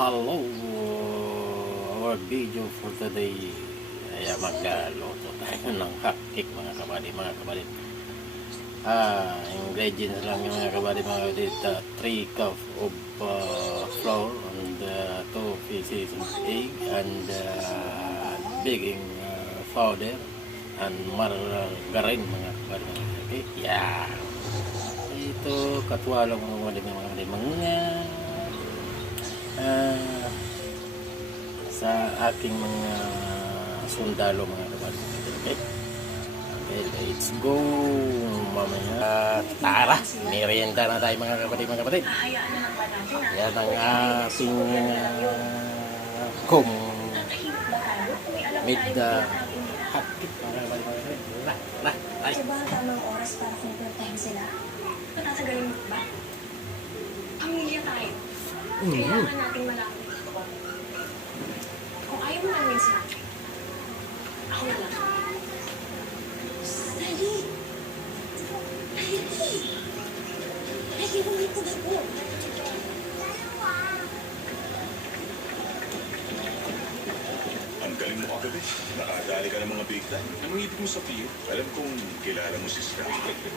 Hello! Our video for today ay magluto tayo ng hotcake mga kabady. Ingredients lang yung mga kabady mga kabady. 3 cup of flour and 2 pieces of egg and baking powder and margarine mga kabady mga kabady. Yeah! Ito katwalo mga kabady sa aking mga sundalo mga kabady. Okay, let's go mamaya. Tara, merienda na tayo mga kapatid. Yan ang ating mid hotcake mga kapatid. Ay. Kasi ba ang tamang oras para kumpletahin sila? Matatagalin mo ba? Pamilya tayo. Kailangan nating malaman ito. Kung ayaw mo namin sa akin, ako na lang. Dali! Dali, bumito na po. Ang galing mo kagabi. Nakadali ka ng mga big time. Anong ibig mo sabihin? Alam kong kilala mo si Scott.